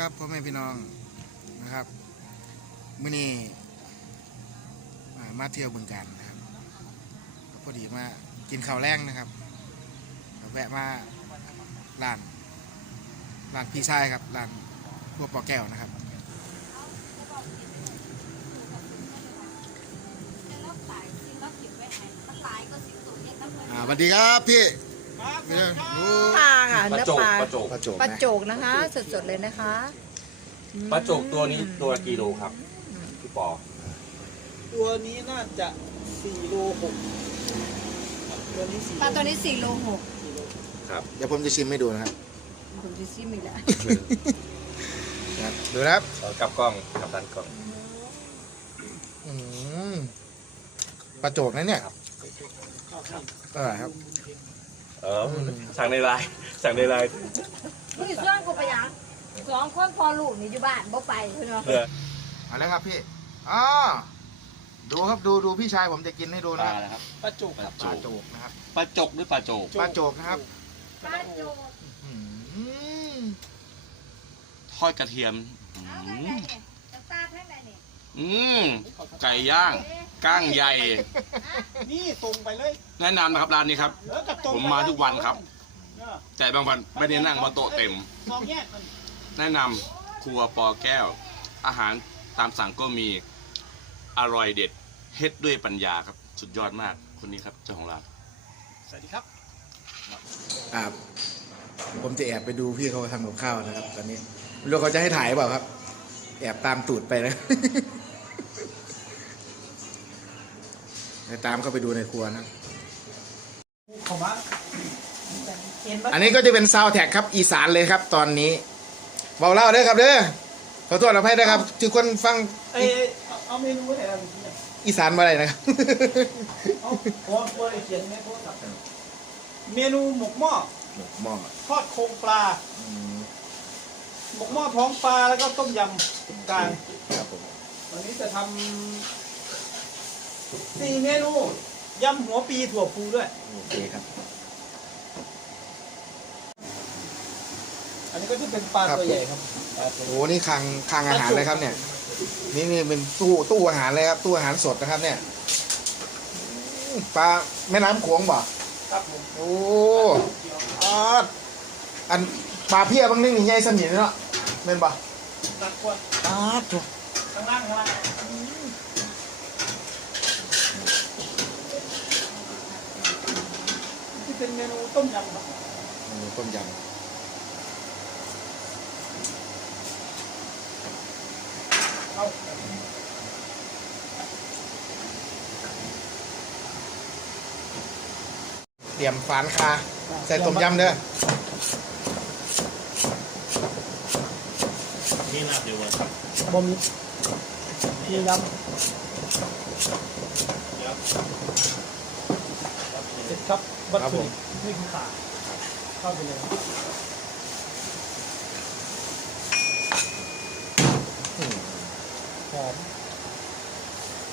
ครับพ่อแม่พี่น้องนะครับมื่อนี้มาเที่ยวบึงการนะครับพอดีมากินข้าวแรงนะครับแวะมาร้านร้านพี่ชายครับร้านพวกปอแก้วนะครับสวัสดีครับพี่ เนี่ยโอ้ปลาค่ะปลาเนื้อโจกปลาปลาโจกปลาโจกปลานะโจกนะคะ สดๆเลยนะคะปลาโจกตัวนี้ตัวละกิโลครับพี่ปอตัวนี้น่าจะสี่โลหกตัวนี้สี่ปลาตัวนี้สี่โลหกครับเดี๋ยวผมจะชิมให้ดูนะครับผมจะซิมอีกแล้วครับดูนะครับเอากลับกล้องกลับด้านกล้องอืมปลาโจกนะเนี่ยอร่อยครับ เออสั่งในไลน์สั่งในไลน์นี่ส่วนกูไปยังสองคนพอลูกนี่อยู่บ้านบ่ไปเพื่อนเพื่อเอาแล้วครับพี่อ๋อดูครับดูดูพี่ชายผมจะกินให้ดูปนะลาครับนะครับปลาจุกปลาครับปลาโจกนะครับปลาจกหรือปลาโจกปลาโจกนะครับปลาโจกอืมทอดกระเทียมเอาอืแท่งมใด อืมไก่ย่างก้างใหญ่ นี่ตรงไปเลยแนะนำนะครับร้านนี้ครับ แล้วก็ตรงผมมาทุกวันครับเออแต่บางวันไม่ได้นั่งบนโต๊ะเต็ม สองแยกมันแนะนำครัวปอแก้ว อาหารตามสั่งก็มีอร่อยเด็ดเฮ็ดด้วยปัญญาครับ สุดยอดมากคนนี้ครับเจ้าของร้าน สวัสดีครับ อ่าผมจะแอบไปดูพี่เขาทำกับข้าวนะครับ ตอนนี้ไม่รู้เขาจะให้ถ่ายหรือเปล่าครับ แอบตามตูดไปนะเดี๋ยวตามเข้าไปดูในครัวนะผมว่าเห็นไหมอันนี้ก็จะเป็นซาวแท็กครับ อีสานเลยครับตอนนี้เบาเล่าเด้อครับเด้อขอโทษอภัยนะครับที่คนฟังเอ้ยเอาเอาเมนูไหนเราเนี่ยอีสานมาได้นะครับเอาพอพอไอ้เขียนไหมโทษครับเมนูหมกหม้อหม้อทอดโครงปลาอืม หมกหม้อท้องปลาแล้วก็ต้มยำตรงกลางครับผมวันนี้จะทำสี่เมนูยำหัวปีถั่วพูด้วย โอเคครับ อันนี้ก็จะเป็นปลาครับ ตัวใหญ่ครับปลาตัวโอ้โหนี่คลังคลังอาหารเลยครับเนี่ย นี่นี่เป็นตู้ตู้อาหารเลยครับ ตู้อาหารสดนะครับ เนี่ยอืมปลาแม่น้ำโขงบ่ครับผมโอ้ออดอัน ปลาเพี้ยบางนึงนี่ใหญ่สนิทเนาะเป็นบ่ตักกวนอ้าวถูกข้างล่างข้างล่างที่เป็นเมนูต้มยำครับต้มยำเอาเตรียมฝานคาใส่ต้มยำเด้อ นี่ลาบเดียวครับบะหมี่มียำเสร็จครับวัตถุดิบนี่คือขาเข้าไปเลยหอม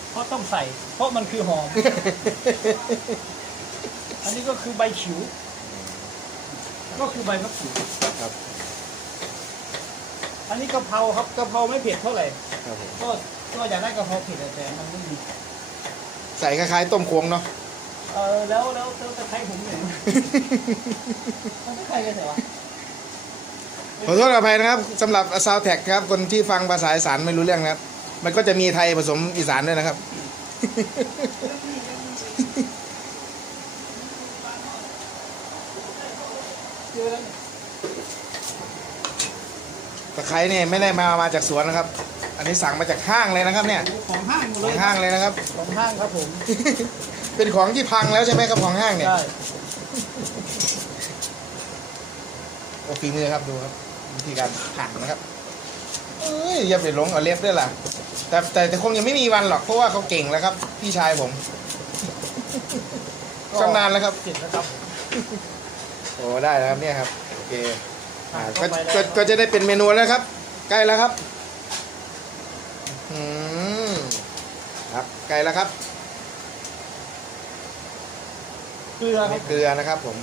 เพราะต้องใส่ เพราะมันคือหอม อันนี้ก็คือใบขิว ก็คือใบมะกรูด ครับ อันนี้กะเพราครับกะเพราไม่เผ็ดเท่าไหร่ครับผมก็ก็อยากได้กะเพราเผ็ดแต่มันไม่มีใส่คล้ายๆต้มโค้งเนาะ เออแล้วแล้วแล้วตะไคร้ผมเนี่ยมันตะไคร้กันเหรอวะขอโทษอภัยนะครับสำหรับซาวแท็กครับ คนที่ฟังภาษาอีสานไม่รู้เรื่องนะครับ มันก็จะมีไทยผสมอีสานด้วยนะครับ เจอแล้วเนี่ย ตะไคร้เนี่ยไม่ได้มามาจากสวนนะครับ อันนี้สั่งมาจากห้างเลยนะครับเนี่ยของห้างหมดขเลองยห้างเลยนะครับ ของห้างครับผมเป็นของที่พังแล้วใช่ไหมครับของห้างเนี่ย ใช่โอ้ฝีมือครับดูครับวิธีการหั่นนะครับเอ้ยอย่าไปหลงเอาเล็บด้วยล่ะ แต่แต่แต่คงยังไม่มีวันหรอกเพราะว่าเขาเก่งแล้วครับ พี่ชายผมชำนาญแล้วครับ เสร็จแล้วครับ โอ้ได้แล้วครับเนี่ยครับโอเค อ่าอะก็เข้าไปแล้วก็ก็จะได้เป็นเมนูแล้วครับ ใกล้แล้วครับอืมครับใกล้แล้วครับเกลือคนี่รับเกลือนะครับผม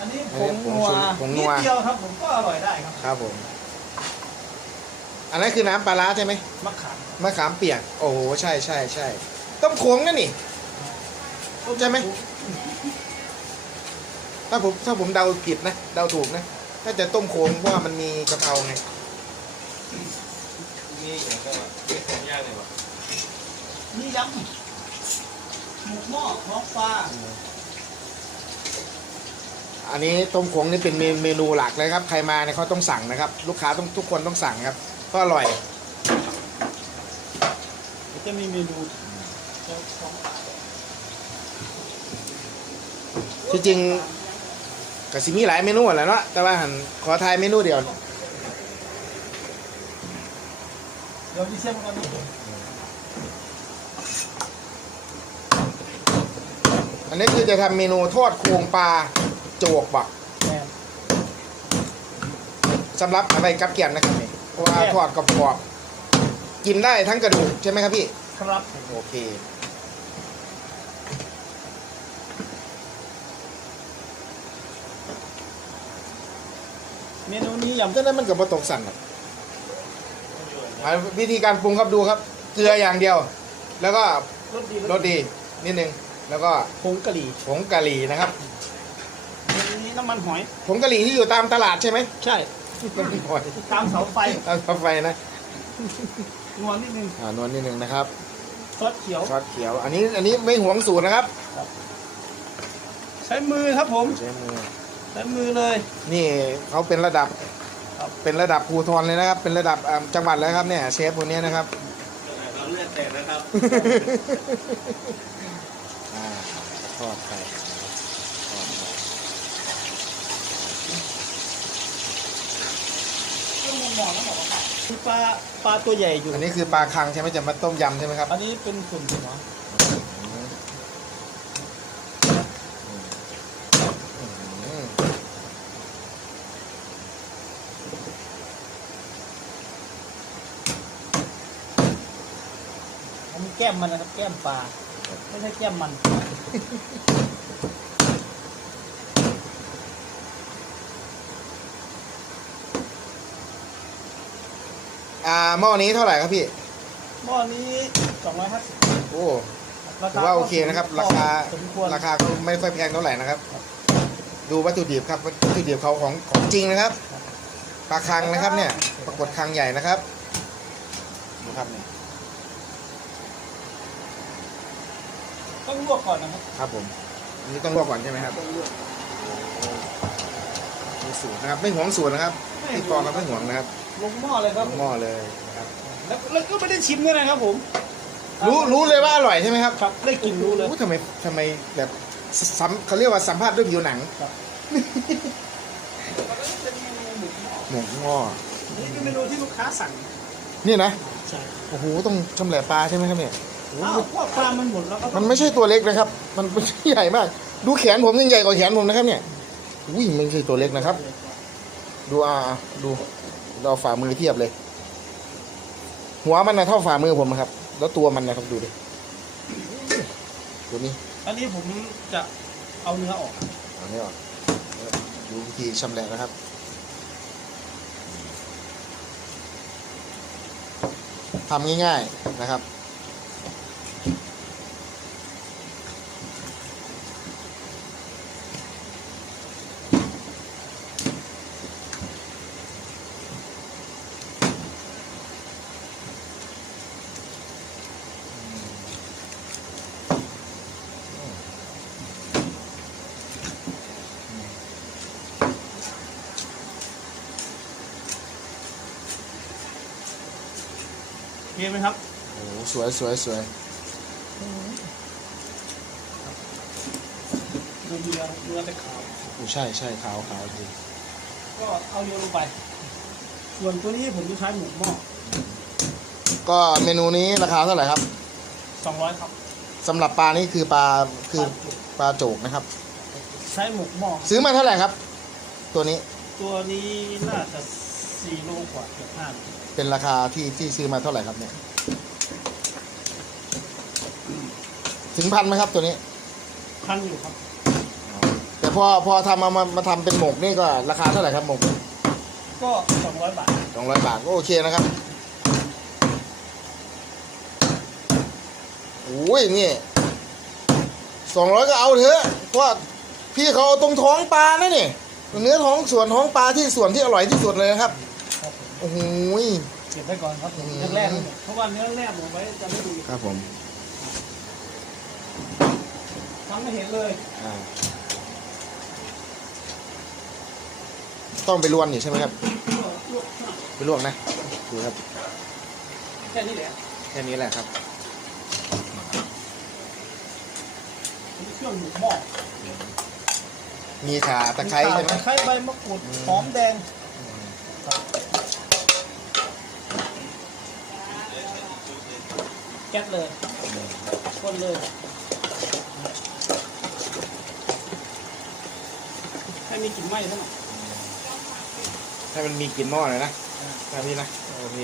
อันนี้ผอันงนี้ผงนัวชูผงนัวนิดเดียวครับผมก็อร่อยได้ครับครับผมออันนั้นคือน้ำปลาร้าใช่ไหมมะขามมะขามเปียก โอ้โหใช่ใช่ใช่ต้มโขงนั่นนี่ ใช่ไหม ถ้าผมถ้าผมเดาผิดนะเดาถูกนะ น่าจะต้มโขงเพราะว่ามันมีกะเพราไงนี่อย่างก็เป็นของยากเลยวะนี่ยำหมูหม้อท้องฟ้าอันนี้ต้มโขงนี่เป็นเมเมนูหลักเลยครับ ใครมาเนี่ยเขาต้องสั่งนะครับ ลูกค้าต้องทุกคนต้องสั่งครับก็อร่อยจะมีเมนูท้องฟ้าที่จริง ก็สิมีหลายเมนูแหละเนาะแต่ว่าหันขอทายเมนูเดียวเดี๋ยวพี่เชื่อมกันนะอันนี้คือจะทำเมนูทอดโครงปลาโจกบักแม่สำหรับอะไรกับเกียนนะครับนี่เพราะว่าทอดกรอบๆกินได้ทั้งกระดูกใช่ไหมครับพี่ ครับ โอเค มนูนี้ยำก็นั้นมันกับบะตกสั่นหรอกอ่าวิธีการปรุงครับดูครับ เกลืออย่างเดียว แล้วก็รสดีรสดีนิดนึงแล้วก็ผงกะหรี่ผงกะหรี่นะครับเมนูนี้น้ำมันหอย ผงกะหรี่ที่อยู่ตามตลาดใช่ไหมใช่ น้ำมันหอยตามเสาไฟตามกาแฟนะงวนนิดนึงอ่านวลนิดนึงนะครับซอสเขียว ซอสเขียว อันนี้อันนี้ไม่หวงสูตรนะครับ ใช้มือครับผม ใช้มือ ใช้มือเลย นี่เขาเป็นระดับครับเป็นระดับภูทรเลยนะครับ เป็นระดับอ่าจังหวัดแล้วครับเนี่ยเชฟคนนี้นะครับเราเลือดแตกนะครับอ่าทอดไข่ทอดไข่คือปลาปลาตัวใหญ่อยู่ อันนี้คือปลาคังใช่ไหมจะมาต้มยำใช่ไหมครับ อันนี้เป็นส่วนหัว อืม อันนี้ แก้มมันนะครับ แก้มปลาไม่ใช่แก้มมัน อ่าหม้อนี้เท่าไหร่ครับพี่ หม้อนี้250โอ้ถือว่าโอเคนะครับ ราคาสมควรราคาก็ไม่ค่อยแพงเท่าไหร่นะครับ ดูวัตถุดิบครับวัตถุดิบเขาของของจริงนะครับปลาคังนะครับเนี่ยปรากฏคังใหญ่นะครับดูครับเนี่ย ต้องลวกก่อนนะครับครับผมอันนี่ต้องลวกก่อนใช่ไหมครับต้องลวกมีสูตรนะครับ ไม่หวงสูตรนะครับพี่ปอครับไม่หวงนะครับลงหม้อเลยครับหม้อเลยนะครับแล้วแล้วก็ไม่ได้ชิมด้วยนะครับผมรู้รู้เลยว่าอร่อยใช่ไหมครับครับได้กลินรู้เลยโอ้ทำไมทำไมแบบสัมเขาเรียกว่าสัมภาษณ์ด้วยผิวหนังครับหมูหม้อนี่คือเมนูที่ลูกค้าสั่ง นี่นะใช่โอ้โหต้องชำแหละปลาใช่ไหมครับเนี่ยโอ้โหอ้าวพวกปลามันหมดแล้วก็ต้มัองนไม่ใช่ตัวเล็กนะครับ มันเป็นใหญ่มาก ดูแขนผมยังใหญ่กว่าแขนผมนะครับ เนี่ยอุ้ยไม่ใช่ตัวเล็กนะครับ ดูอ่าดูเราฝ่ามือเทียบเลย หัวมันนะเท่าฝ่ามือผมนะครับ แล้วตัวมันนะครับดูดิตัวนี้อันนี้ผมจะเอาเนื้อออกเอานี้ออกดูวิธีชำแหละนะครับทำง่ายๆนะครับ เห็นไหมครับโอ้โหสวยสวยสวยดูเนื้อเนื้อจะขาว โอ้ใช่ใช่ขาวขาวจริงก็เอาโยนลงไป ส่วนตัวนี้ผมจะใช้หมูหม้อก็เมนูนี้ราคาเท่าไหร่ครับ200ครับสำหรับปลานี่คือปลาคือปลาโจกนะครับ ใช้หมูหม้อซื้อมาเท่าไหร่ครับ ตัวนี้ ตัวนี้น่าจะ4โลกว่าเกือบ5โล เป็นราคาที่ที่ซื้อมาเท่าไหร่ครับเนี่ย ถึงพันไหมครับตัวนี้ พันอยู่ครับ แต่พอพอทำมามามาทำเป็นหมกนี่ก็ราคาเท่าไหร่ครับหมกก็สองร้อยบาทสองร้อยบาทก็โอเคนะครับโอ้ยนี่สองร้อยก็เอาเถอะเพราะพี่เขาเอาตรงท้องปลานะนี่เนื้อท้องส่วนท้องปลาที่ส่วนที่อร่อยที่สุดเลยนะครับ อ้โหย เก็บไว้ก่อนครับผมอืมเนื้อแรกเนี่ยเพราะว่าเนื้อแรกผมไว้จะไม่ดูครับผมทำไม่เห็นเลยอ่าต้องไปลวนนี่ใช่ไหมครับลวกไปลวกนะดูครับ แค่นี้แหละแค่นี้แหละครับเป็นเครื่องหมูหม้อมีขาตะไคร้ใช่ไหม ตะไคร้ใบมะกรูดหอมแดง ก๊สเลยคนเลย ให้มีกลิ่นไหม้ซะหน่อยให้มันมีกลิ่นหม้อหน่อยนะแบบนี้นะโอเค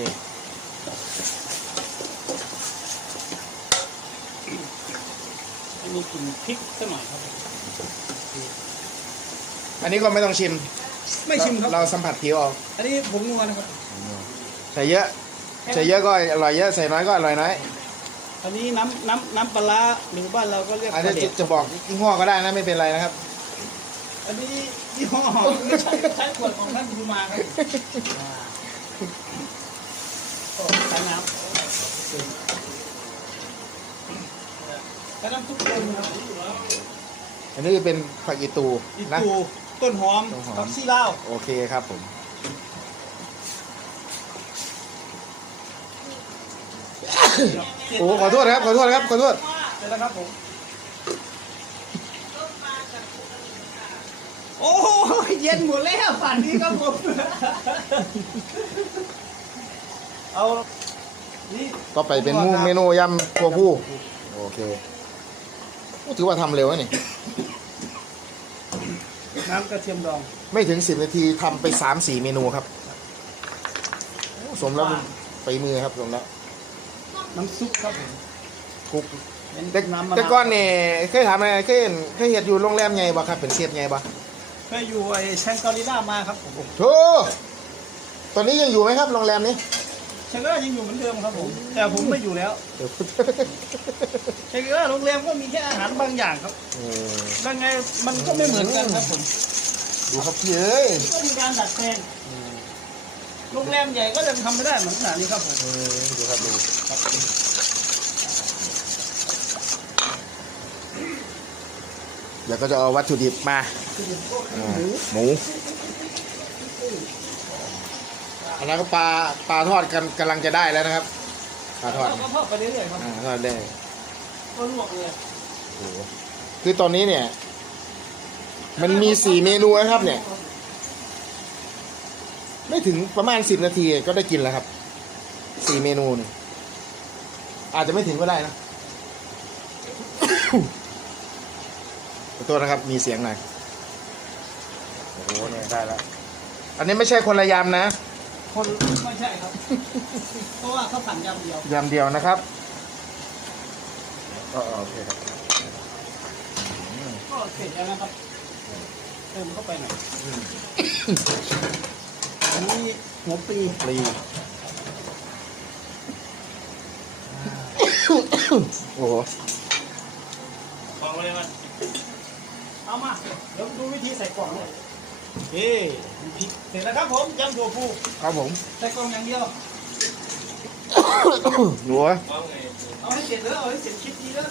ให้มีกลิ่นพริกซะหน่อยครับ อันนี้ก็ไม่ต้องชิมไม่ชิมครับ เราสัมผัสผิวเอาอันนี้ผงนัวนะครับ ใส่เยอะ ใส่เยอะก็อร่อยเยอะ ใส่น้อยก็อร่อยน้อย อันนี้น้ำน้ำน้ำปลาร้าหรือบ้านเราก็เรียกอันปนี้ลาเด็จะดจะบอกยี่ห้อก็ได้นะไม่เป็นไรนะครับ อันนี้ยี่ห้อไม่ใช่ใช้ขวดของท่านบูมาครับอ่าก็ใช้น้ำใช้น้ำทุกคนครับอันนี้เป็นผักอีตูอีนะ ตูต้นหอมต้นหอม ผักซี่ลาวโอเคครับผม โอ้ขอโทษครับขอโทษครับขอโทษเสร็จแล้วครับผมโอ้ยเย็นหมดแล้วฝันนี้ครับผมเอานี่ก็ไปเป็นมูเมนูยำตัวผู้โอเคโอ้ถือว่าทำเร็วนะนี่ น้ำกระเทียมดอง ไม่ถึง10นาทีทำไป3-4เมนูครับโอ้สมแล้วไปมือครับสมแล้ว น้ำซุปครับผมคุกเป็นแต่น้ำมะนาวแต่ก่อนนี่เคยถามอะไรเคยเห็นเคยเห็นอยู่โรงแรมไงบ่ครับเป็นเชฟไงบ่เคยอยู่ไอ้แชงกอริล่ามาครับผมโธ่ตอนนี้ยังอยู่ไหมครับโรงแรมนี้แชงกอริล่ายังอยู่เหมือนเดิมครับผม แต่ผมไม่อยู่แล้วเดี๋ยวแชงกอริล่าโรงแรมก็มีแค่อาหารบางอย่างครับเออแล้วไงมันก็ไม่เหมือนกันครับผมดูครับพี่เอ้ยก็มีการดัดแปลง โรงแรมใหญ่ก็ยังทำไม่ได้เหมือนขนาดนี้ครับผมเออดูครับดูเดี๋ยวก็จะเอาวัตถุดิบมาอ่าหมูอันนั้นก็ปลาปลาทอดกันกำลังจะได้แล้วนะครับปลาทอดเราก็ทอดไปเรื่อยๆครับอ่าทอดได้ก็ลวกเลยโอ้โหคือตอนนี้เนี่ย มันมีสี่เมนูนะครับเนี่ย ไม่ถึงประมาณสิบนาทีก็ได้กินแล้วครับสี่เมนูเนี่ยอาจจะไม่ถึงก็ได้นะขอโทษนะครับ มีเสียงหน่อยโอ้โหเนี่ยได้แล้ว อันนี้ไม่ใช่คนละยำนะ คนไม่ใช่ครับ เพราะว่าเขาสั่งยำเดียวยำเดียวนะครับก็โอเคครับก็เสร็จแล้วนะครับ เติมเข้าไปหน่อยอันนี้ หัวปลีปลีโอ้โหกล่องเลยมันเอามาเดี๋ยวดูวิธีใส่กล่องเลยเฮ้ยมีพริกเสร็จแล้วครับผมยำถั่วพูครับผมใส่กล่องอย่างเดียวหัวเอาให้เสร็จเลยเอาให้เสร็จคลิปนี้เลย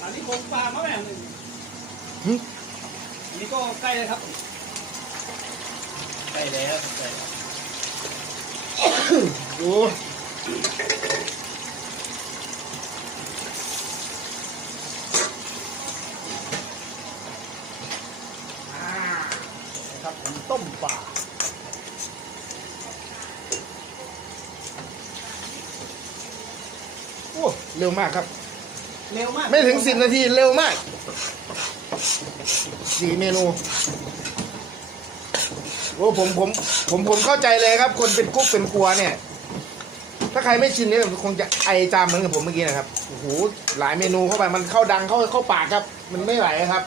อันนี้ผมปลามาแม่หนึ่งอันนี้ก็ใกล้เลยครับ ใกล้แล้วใกล้แล้วดูนะครับผมต้มปลาโอ้เร็วมากครับ เร็วมาก ไม่ถึงสิบนาที เร็วมากสี่เมนูโอ้ผมผมผมผมเข้าใจเลยครับ คนเป็นกุ๊กเป็นครัวเนี่ย ถ้าใครไม่ชินเนี่ยคงจะไอจามเหมือนกับผมเมื่อกี้นะครับโอ้โหหลายเมนูเข้าไปมันเข้าดังเข้าเข้าปากครับ มันไม่ไหวครับ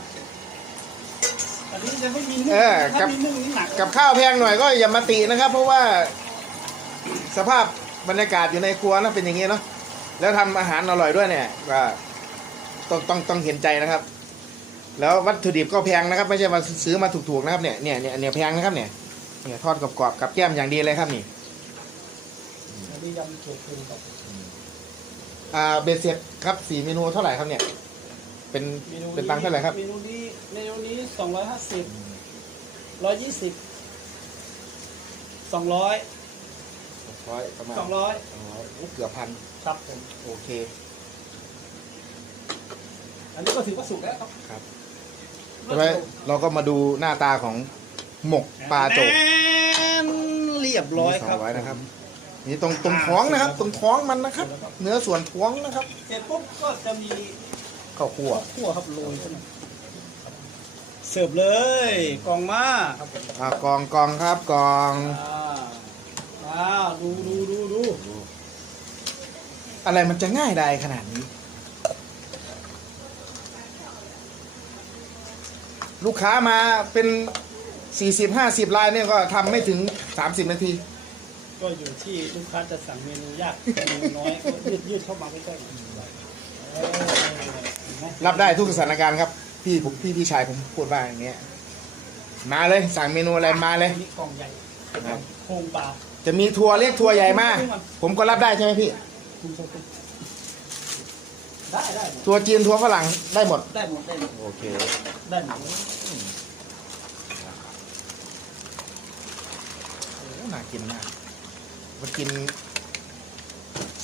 อันนี้จะไม่มีนึ่งเออถ้ากับ มีนึ่งนี่หนักกับข้าวแพงหน่อยก็อย่ามาตินะครับ เพราะว่าสภาพบรรยากาศอยู่ในครัวนะเป็นอย่างนี้เนาะแล้วทำอาหารอร่อยด้วยเนี่ยว่าต้องต้องต้องเห็นใจนะครับ แล้ววัตถุดิบก็แพงนะครับ ไม่ใช่ว่าซื้อมาถูกๆนะครับเนี่ยเนี่ยเนี่ยเนี่ยแพงนะครับเนี่ย เนี่ยทอดกรอบๆกับแก้มอย่างดีเลยครับนี่อันนี้ยำถั่วพูครับอ่าเบสเซ็ตครับสี่เมนูเท่าไหร่ครับเนี่ย เป็นเมนูเป็นตังค์เท่าไหร่ครับเมนูนี้เมนูนี้สองร้อยห้าสิบร้อยยี่สิบสองร้อยร้อยประมาณสองร้อยสองร้อยโอ้เกือบพันครับผมโอเค อันนี้ก็ถือว่าสุกแล้วครับครับ ใช่ไหมเราก็มาดูหน้าตาของ หมกปลาโจกแอนเรียบร้อยสคอรับงร้อยนะครับนี่ตรงตรงท้องนะครับ ตรงท้องมันนะครับ เนื้อส่วนท้องนะครับเสร็จปุ๊บก็จะมีข้าวคั่วข้าวคั่วครับโรยขึ้นมาเสิร์ฟเลยกล่องมาครับผมอ่ากองกองครับกองอ่าอ่าดูดูดูดูอะไรมันจะง่ายได้ขนาดนี้ ลูกค้ามาเป็น สี่สิบห้าสิบลายเนี่ยก็ทำไม่ถึงสามสิบนาที ก็อยู่ที่ลูกค้าจะสั่งเมนูยากเมนูน้อยก็ยืดยืดเข้ามาใกล้ๆเออเห็นไหมรับได้ทุกสถานการณ์ครับ พี่ผมพี่พี่ชายผมพูดว่าอย่างเงี้ยมาเลยสั่งเมนูอะไรมาเลยอันนี้กล่องใหญ่โครงปลาจะมีทัวร์เล็กทัวร์ใหญ่มากผมก็รับได้ใช่ไหมพี่ คุณโชกุนได้ได้หมดทัวร์จีนทัวร์ฝรั่งได้หมด ได้หมดได้หมดโอเค ได้หมด โอ้น่า กินมากมากิน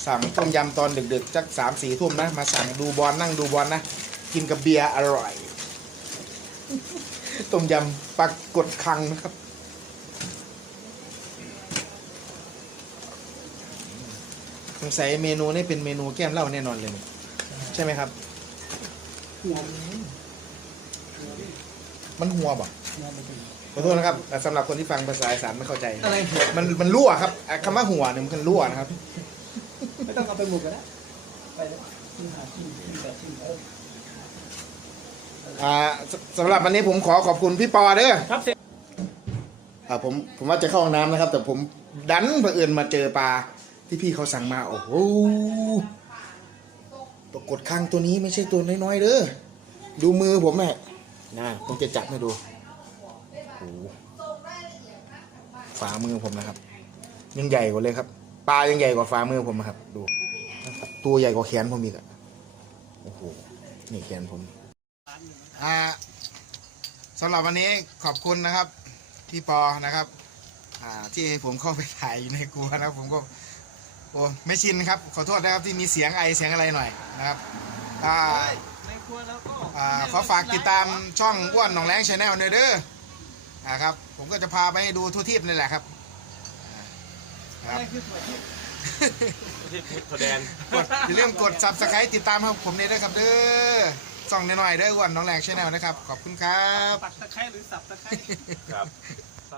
สั่งต้มยำตอนดึกๆสักสามสี่ทุ่มนะ มาสั่งดูบอลนั่งดูบอลนะ กินกับเบียร์อร่อย ต้มยำปลากดคังนะครับ สงสัยเมนูนี้เป็นเมนูแก้มเหล้าแน่นอนเลย ใช่ไหมครับ หัวมันหัวบ่หัวมันเป็น ขอโทษนะครับแต่สำหรับคนที่ฟังภาษาอีสานไม่เข้าใจ อะไร มันมันรั่วครับอะคำว่าหัวเนี่ยมันรั่วนะครับ ไม่ต้องเอาไปหมดก็ได้ไปเลยชิมหาชิมชิมแบบชิมเอออ่าสสำหรับวันนี้ผมขอขอบคุณพี่ปอเด้อครับเสร็จอ่าผมผมว่าจะเข้าห้องน้ำนะครับ แต่ผมดันเผอิญมาเจอปลาที่พี่เขาสั่งมาโอ้โหปรากฏคางตัวนี้ไม่ใช่ตัวน้อยๆเด้อดูมือผมแม่นะผมจะจับให้ดูโอ้โหฝ่ามือผมนะครับ ยังใหญ่กว่าเลยครับปลายังใหญ่กว่าฝ่ามือผมนะครับ ดู ตัวใหญ่กว่าแขนผมอีกอะโอ้โหนี่แขนผมอ่าสำหรับวันนี้ขอบคุณนะครับพี่ปอนะครับ อ่าที่ให้ผมเข้าไปถ่ายอยู่ในครัวนะครับ ผมก็โอ้ไม่ชินครับ ขอโทษนะครับที่มีเสียงไอเสียงอะไรหน่อยนะครับอ่าในครัวแล้วก็อ่าขอฝากติดตามช่องอ้วนหนองแรงชาแนลหน่อยเด้อ อ่าครับ ผมก็จะพาไปให้ดูทั่วทิพย์นี่แหละครับอ่าครับนี่คือส่วนที่ที่พุทธแดนกดอย่าลืมกด subscribe ติดตามครับผมเนี่ยด้วยครับเด้อส่องหน่อยๆเด้ออ้วนหน้องแรงชาแนลนะครับ ขอบคุณครับ ปักตะไคร้หรือสับตะไคร้ ครับ